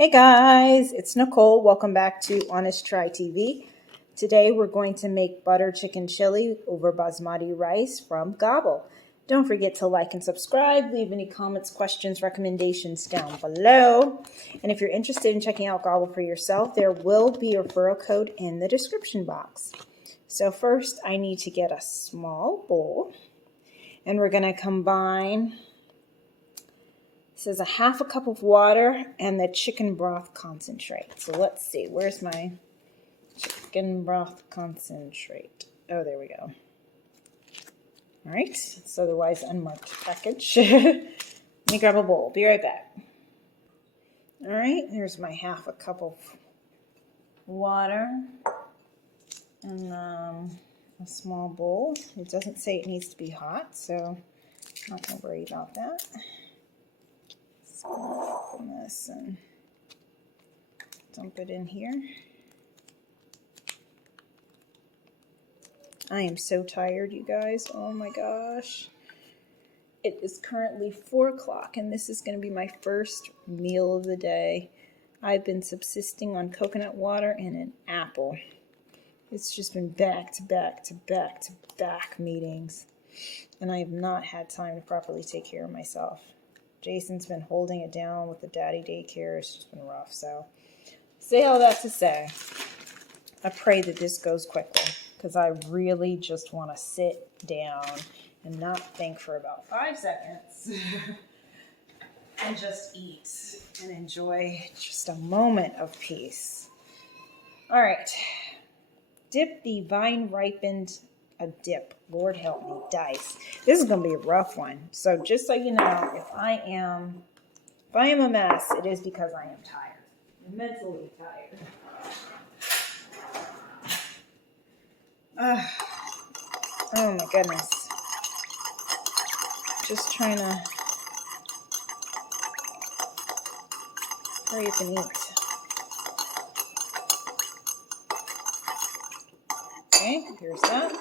Hey guys, it's Nicole. Welcome back to Honest Try TV. Today we're going to make butter chicken chili over basmati rice from Gobble. Don't forget to like and subscribe. Leave any comments, questions, recommendations down below. And if you're interested in checking out Gobble for yourself, there will be a referral code in the description box. So first I need to get a small bowl and we're going to combine. This is a half a cup of water and the chicken broth concentrate. So let's see, where's my chicken broth concentrate? Oh, there we go. All right, it's otherwise unmarked package. Let me grab a bowl, be right back. All right, there's my half a cup of water and a small bowl. It doesn't say it needs to be hot, so I'm not gonna worry about that. Open this and dump it in here. I am so tired, you guys. Oh my gosh. It is currently 4 o'clock and this is going to be my first meal of the day. I've been subsisting on coconut water and an apple. It's just been back to back to back to back meetings. And I have not had time to properly take care of myself. Jason's been holding it down with the daddy daycare. It's just been rough. So, say all that to say, I pray that this goes quickly because I really just want to sit down and not think for about 5 seconds and just eat and enjoy just a moment of peace. All right. Dip the vine ripened dip. Lord help me, dice. This is going to be a rough one. So just so you know, if I am a mess, it is because I am tired. I'm mentally tired. Oh my goodness. Just trying to hurry up and eat. Okay, here's that.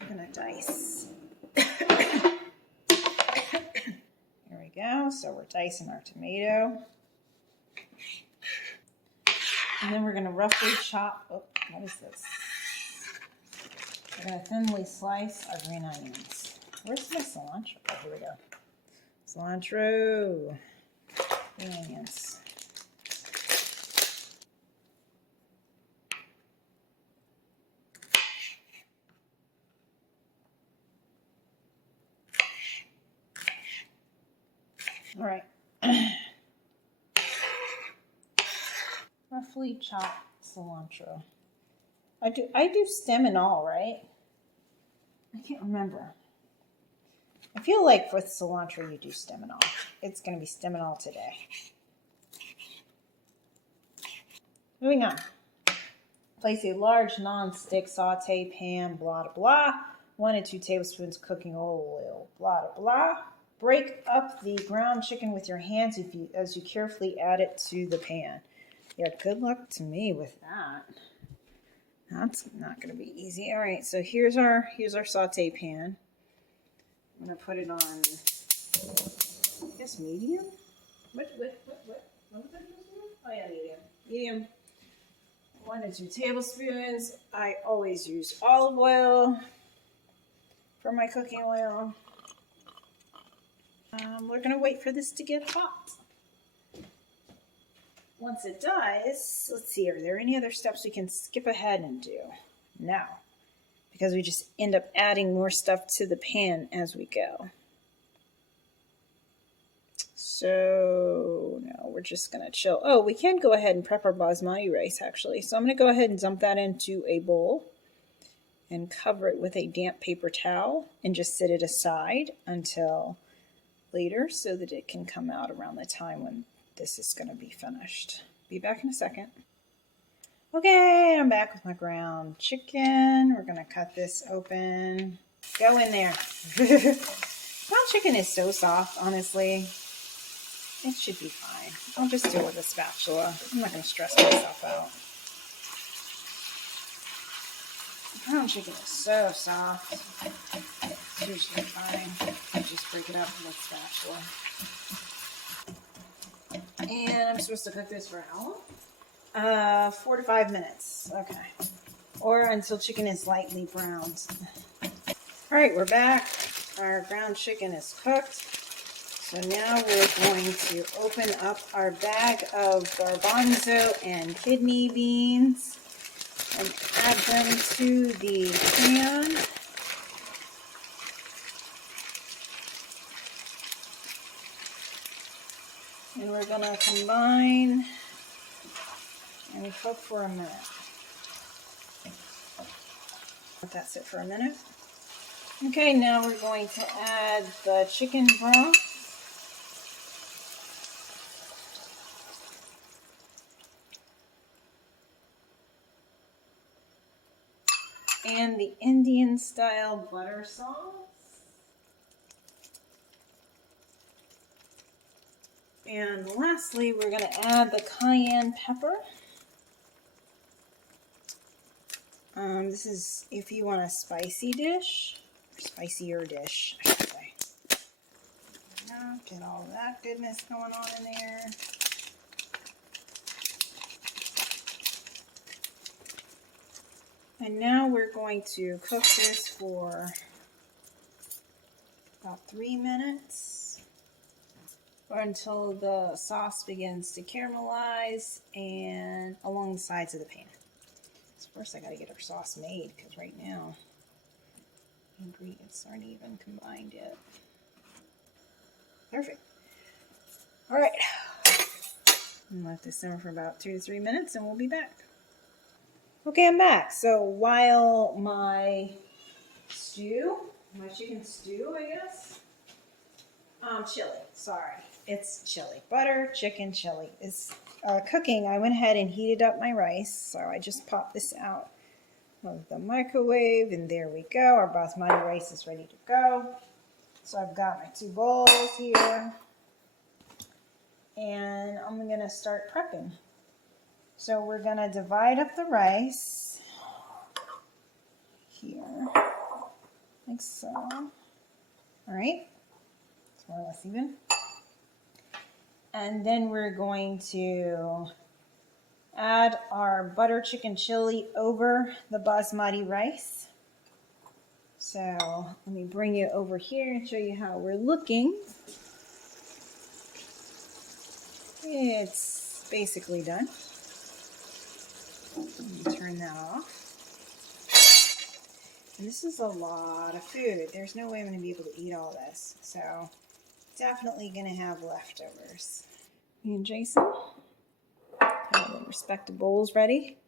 I'm gonna dice. Here we go. So we're dicing our tomato. And then we're gonna roughly chop, oh, what is this? We're gonna thinly slice our green onions. Where's my cilantro? Oh, here we go. Cilantro. Green onions. All right. Roughly chopped cilantro. I do stem and all, right? I can't remember. I feel like with cilantro you do stem and all. It's going to be stem and all today. Moving on. Place a large non-stick saute pan, blah, blah, blah. 1 to 2 tablespoons cooking oil, blah, blah, blah. Break up the ground chicken with your hands as you carefully add it to the pan. Yeah, good luck to me with that. That's not going to be easy. All right, so here's our saute pan. I'm going to put it on, I guess, medium? What was that? Oh, yeah, medium. Medium. 1 to 2 tablespoons. I always use olive oil for my cooking oil. We're going to wait for this to get hot. Once it does, let's see, are there any other steps we can skip ahead and do? No, because we just end up adding more stuff to the pan as we go. So, no, we're just going to chill. Oh, we can go ahead and prep our basmati rice, actually. So I'm going to go ahead and dump that into a bowl and cover it with a damp paper towel and just set it aside until later so that it can come out around the time when this is going to be finished. Be back in a second. Okay, I'm back with my ground chicken. We're going to cut this open. Go in there. Ground chicken is so soft, honestly. It should be fine. I'll just do it with a spatula. I'm not going to stress myself out. Ground chicken is so soft. It's usually fine. I just break it up with a spatula. And I'm supposed to cook this for how long? 4 to 5 minutes. Okay. Or until chicken is lightly browned. All right, we're back. Our ground chicken is cooked. So now we're going to open up our bag of garbanzo and kidney beans and add them to the pan. And we're going to combine and cook for a minute. Let that sit for a minute. Okay, now we're going to add the chicken broth. And the Indian style butter sauce. And lastly, we're going to add the cayenne pepper. This is if you want a spicy dish, spicier dish, I should say. Now, get all that goodness going on in there. And now we're going to cook this for about 3 minutes or until the sauce begins to caramelize and along the sides of the pan. So first I got to get our sauce made because right now the ingredients aren't even combined yet. Perfect. All right. And let this simmer for about 2 to 3 minutes and we'll be back. Okay, I'm back. So while my chicken stew, I guess, chili, sorry, it's chili, butter chicken chili is cooking, I went ahead and heated up my rice. So I just popped this out of the microwave and there we go. Our basmati rice is ready to go. So I've got my 2 bowls here and I'm gonna start prepping. So we're gonna divide up the rice here, like so. All right, it's more or less even. And then we're going to add our butter chicken chili over the basmati rice. So let me bring you over here and show you how we're looking. It's basically done. Let me turn that off. And this is a lot of food. There's no way I'm going to be able to eat all this. So definitely going to have leftovers. Me and Jason have the respective bowls ready.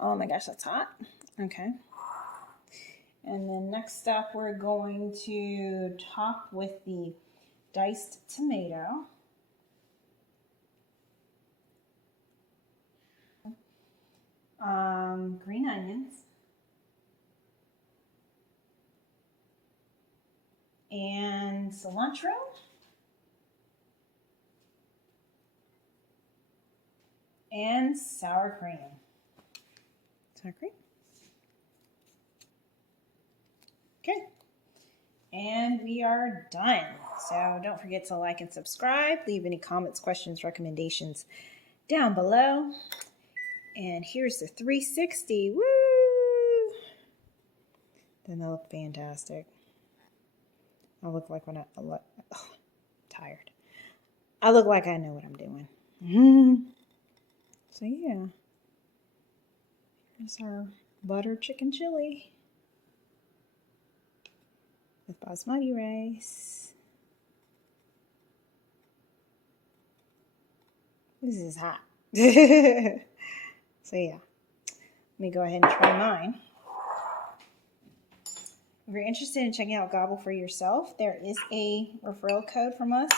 Oh my gosh, that's hot. Okay. And then next up, we're going to top with the diced tomato. Green onions. And cilantro. And sour cream. Sour cream. Okay. And we are done. So don't forget to like and subscribe. Leave any comments, questions, recommendations down below. And here's the 360. Woo! Doesn't that look fantastic? I look like when tired. I look like I know what I'm doing. So yeah, here's our butter chicken chili with basmati rice. This is hot. So yeah, let me go ahead and try mine. If you're interested in checking out Gobble for yourself, there is a referral code from us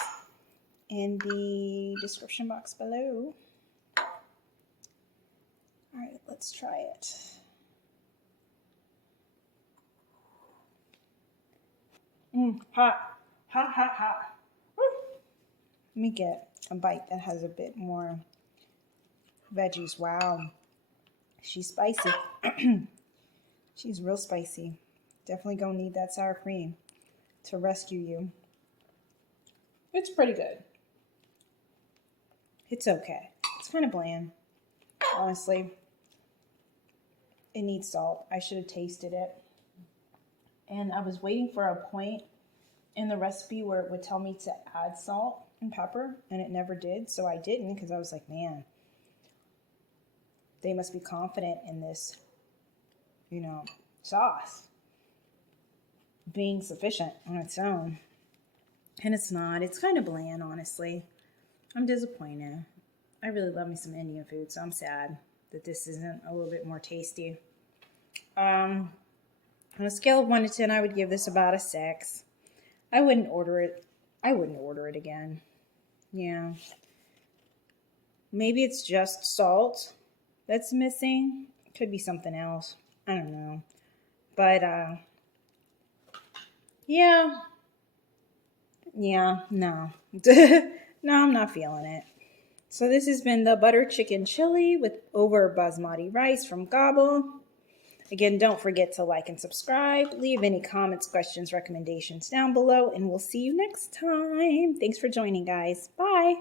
in the description box below. All right, let's try it. Hot, hot, hot, hot. Woo. Let me get a bite that has a bit more veggies. Wow, she's spicy. She's real spicy. Definitely gonna need that sour cream to rescue you. It's pretty good. It's okay. It's kind of bland, honestly. It needs salt. I should have tasted it. And I was waiting for a point in the recipe where it would tell me to add salt and pepper, and it never did. So I didn't, because I was like, man, they must be confident in this, sauce being sufficient on its own. And it's not. It's kind of bland, honestly. I'm disappointed. I really love me some Indian food, so I'm sad that this isn't a little bit more tasty. On a scale of 1 to 10, I would give this about a 6. I wouldn't order it. I wouldn't order it again. Yeah. Maybe it's just salt that's missing. Could be something else. I don't know. But, yeah, no. No, I'm not feeling it. So this has been the butter chicken chili with over basmati rice from Gobble. Again, don't forget to like and subscribe. Leave any comments, questions, recommendations down below, and we'll see you next time. Thanks for joining, guys. Bye.